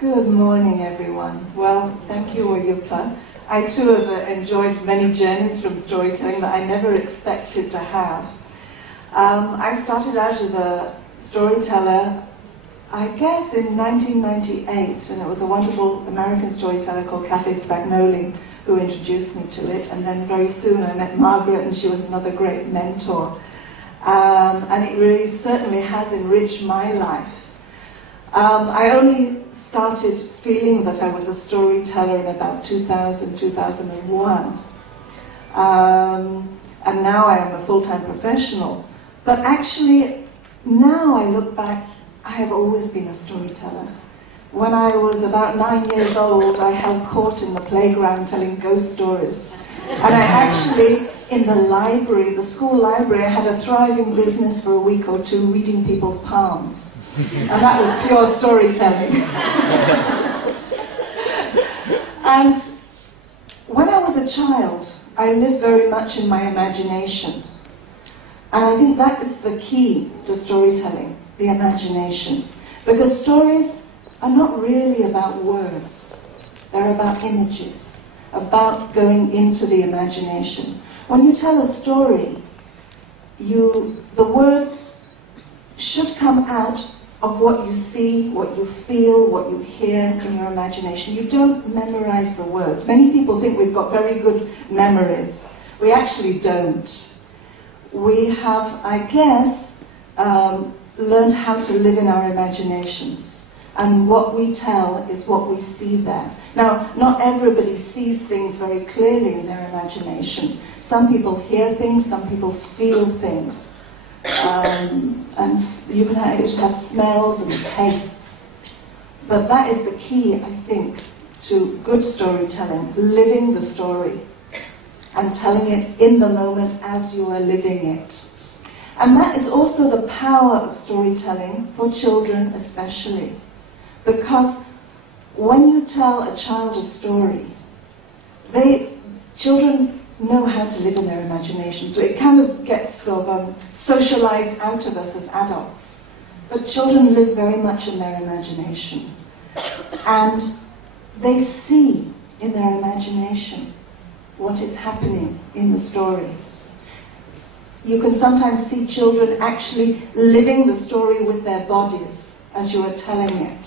Good morning, everyone. Well, thank you, Wajuppa. I too have enjoyed many journeys from storytelling that I never expected to have. I started out as a storyteller, I guess, in 1998, and it was a wonderful American storyteller called Kathy Spagnoli who introduced me to it. And then very soon I met Margaret, and she was another great mentor. And it really certainly has enriched my life. I only started feeling that I was a storyteller in about 2000, 2001. And now I am a full-time professional. But actually, now I look back, I have always been a storyteller. When I was about 9 years old, I held court in the playground telling ghost stories. And I actually, in the library, the school library, I had a thriving business for a week or two reading people's palms. And that was pure storytelling. And when I was a child, I lived very much in my imagination. And I think that is the key to storytelling, the imagination. Because stories are not really about words. They're about images, about going into the imagination. When you tell a story, the words should come out of what you see, what you feel, what you hear in your imagination. You don't memorize the words. Many people think we've got very good memories. We actually don't. We have, I guess, learned how to live in our imaginations. And what we tell is what we see there. Now, not everybody sees things very clearly in their imagination. Some people hear things, some people feel things. And you can have smells and tastes. But that is the key, I think, to good storytelling, living the story and telling it in the moment as you are living it. And that is also the power of storytelling for children especially. Because when you tell a child a story, children know how to live in their imagination. So it kind of gets sort of socialized out of us as adults. But children live very much in their imagination. And they see in their imagination what is happening in the story. You can sometimes see children actually living the story with their bodies as you are telling it.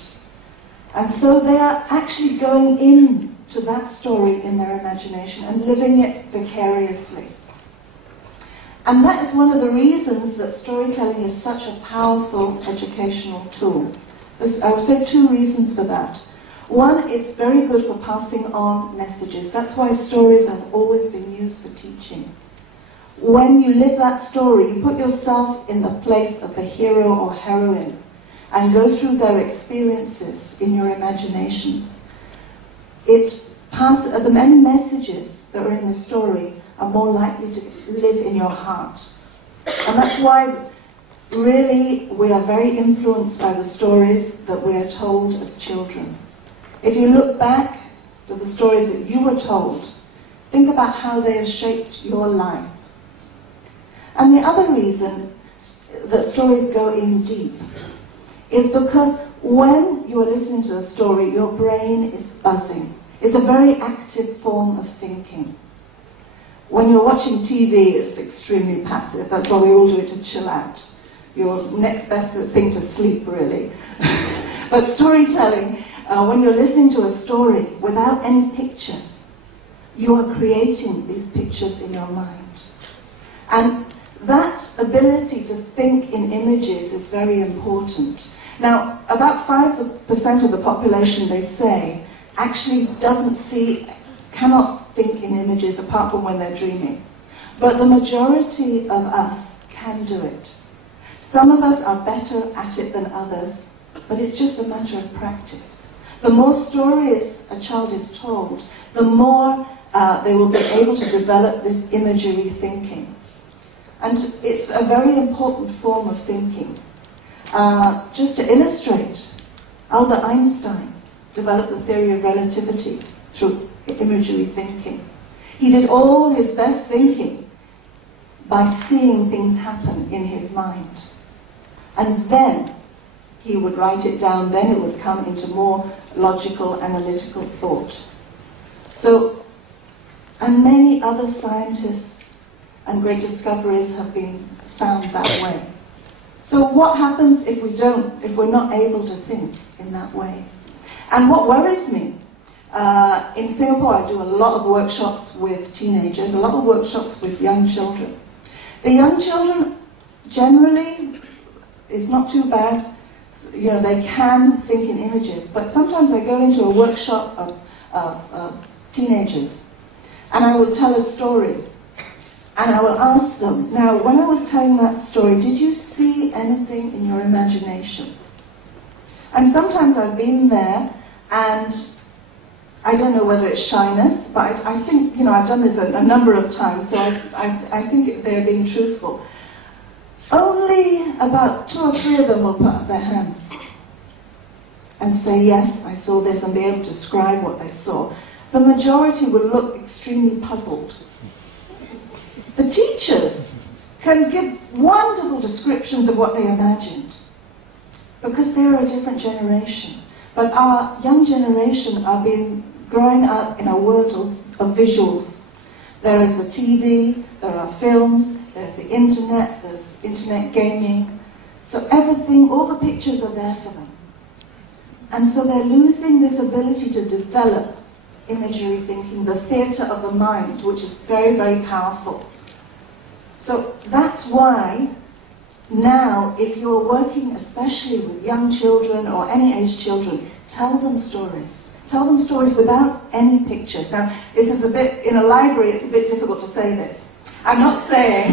And so they are actually going into that story in their imagination and living it vicariously. And that is one of the reasons that storytelling is such a powerful educational tool. I would say two reasons for that. One, it's very good for passing on messages. That's why stories have always been used for teaching. When you live that story, you put yourself in the place of the hero or heroine and go through their experiences in your imaginations. The many messages that are in the story are more likely to live in your heart. And that's why really we are very influenced by the stories that we are told as children. If you look back to the stories that you were told, think about how they have shaped your life. And the other reason that stories go in deep is because when you are listening to a story, your brain is buzzing. It's a very active form of thinking. When you're watching TV, it's extremely passive. That's why we all do it to chill out. Your next best thing to sleep, really. But storytelling, when you're listening to a story without any pictures, you are creating these pictures in your mind. And that ability to think in images is very important. Now, about 5% of the population, they say, actually cannot think in images apart from when they're dreaming. But the majority of us can do it. Some of us are better at it than others, but it's just a matter of practice. The more stories a child is told, the more they will be able to develop this imagery thinking. And it's a very important form of thinking. Just to illustrate, Albert Einstein developed the theory of relativity through imagery thinking. He did all his best thinking by seeing things happen in his mind. And then he would write it down, then it would come into more logical, analytical thought. So, and many other scientists and great discoveries have been found that way. So what happens if we're not able to think in that way? And what worries me, in Singapore I do a lot of workshops with teenagers, a lot of workshops with young children. The young children generally, it's not too bad, you know, they can think in images, but sometimes I go into a workshop of teenagers and I will tell a story and I will ask them, now when I was telling that story, did you see anything in your imagination? And sometimes I've been there and I don't know whether it's shyness, but I think, you know, I've done this a number of times, so I think they're being truthful. Only about 2 or 3 of them will put up their hands and say, yes, I saw this, and be able to describe what they saw. The majority will look extremely puzzled. The teachers can give wonderful descriptions of what they imagined, because they're a different generation. But our young generation are growing up in a world of visuals. There is the TV, there are films, there's the internet, there's internet gaming. So everything, all the pictures are there for them. And so they're losing this ability to develop imagery thinking, the theatre of the mind, which is very, very powerful. So that's why now, if you're working especially with young children or any age children, tell them stories. Tell them stories without any pictures. Now, this is a bit, in a library, it's a bit difficult to say this. I'm not saying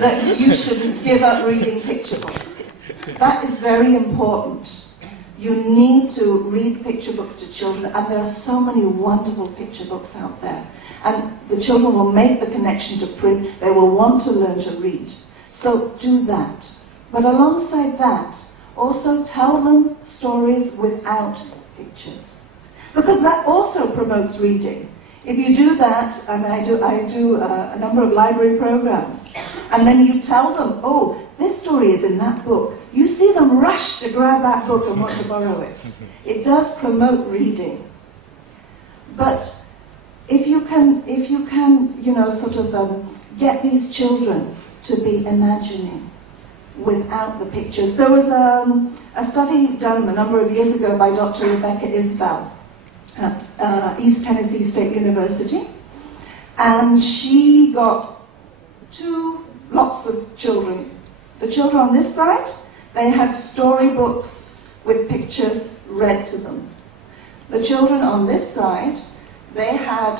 that you should give up reading picture books. That is very important. You need to read picture books to children, and there are so many wonderful picture books out there. And the children will make the connection to print. They will want to learn to read. So do that. But alongside that, also tell them stories without pictures. Because that also promotes reading. If you do that, and I do a number of library programs, and then you tell them, oh, this story is in that book, you see them rush to grab that book and want to borrow it. It does promote reading. But if you can, you know, sort of get these children to be imagining without the pictures. There was a study done a number of years ago by Dr. Rebecca Isbell at East Tennessee State University, and she got 2 lots of children. The children on this side, they had storybooks with pictures read to them. The children on this side, they had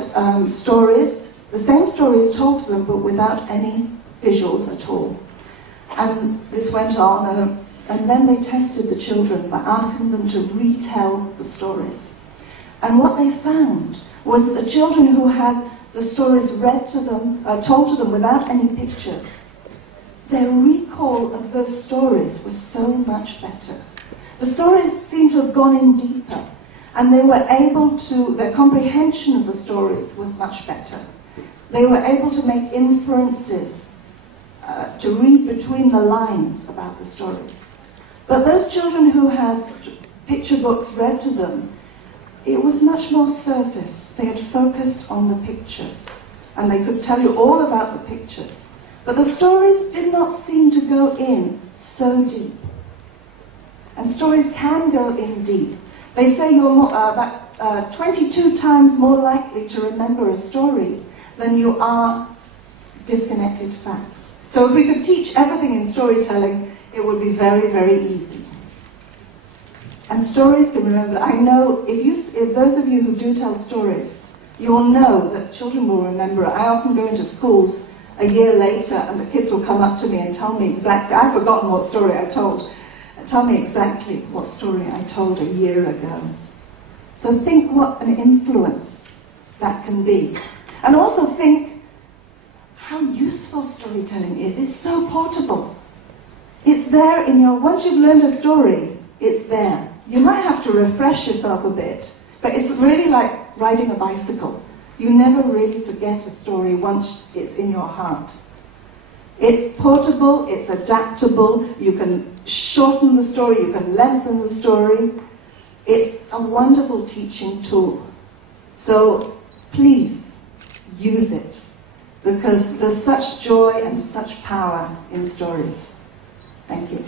stories, the same stories told to them, but without any visuals at all. And this went on, and then they tested the children by asking them to retell the stories. And what they found was that the children who had the stories read to them, told to them without any pictures, their recall of those stories was so much better. The stories seemed to have gone in deeper, and they were able to, their comprehension of the stories was much better. They were able to make inferences, to read between the lines about the stories. But those children who had picture books read to them, it was much more surface. They had focused on the pictures, and they could tell you all about the pictures. But the stories did not seem to go in so deep. And stories can go in deep. They say you're about 22 times more likely to remember a story than you are disconnected facts. So if we could teach everything in storytelling, it would be very, very easy. And stories can remember. I know if those of you who do tell stories, you will know that children will remember it. I often go into schools a year later, and the kids will come up to me and tell me exactly, I've forgotten what story I told. Tell me exactly what story I told a year ago. So think what an influence that can be. And also think how useful storytelling is. It's so portable. It's there in your, once you've learned a story, it's there. You might have to refresh yourself a bit, but it's really like riding a bicycle. You never really forget a story once it's in your heart. It's portable, it's adaptable, you can shorten the story, you can lengthen the story. It's a wonderful teaching tool. So please use it, because there's such joy and such power in stories. Thank you.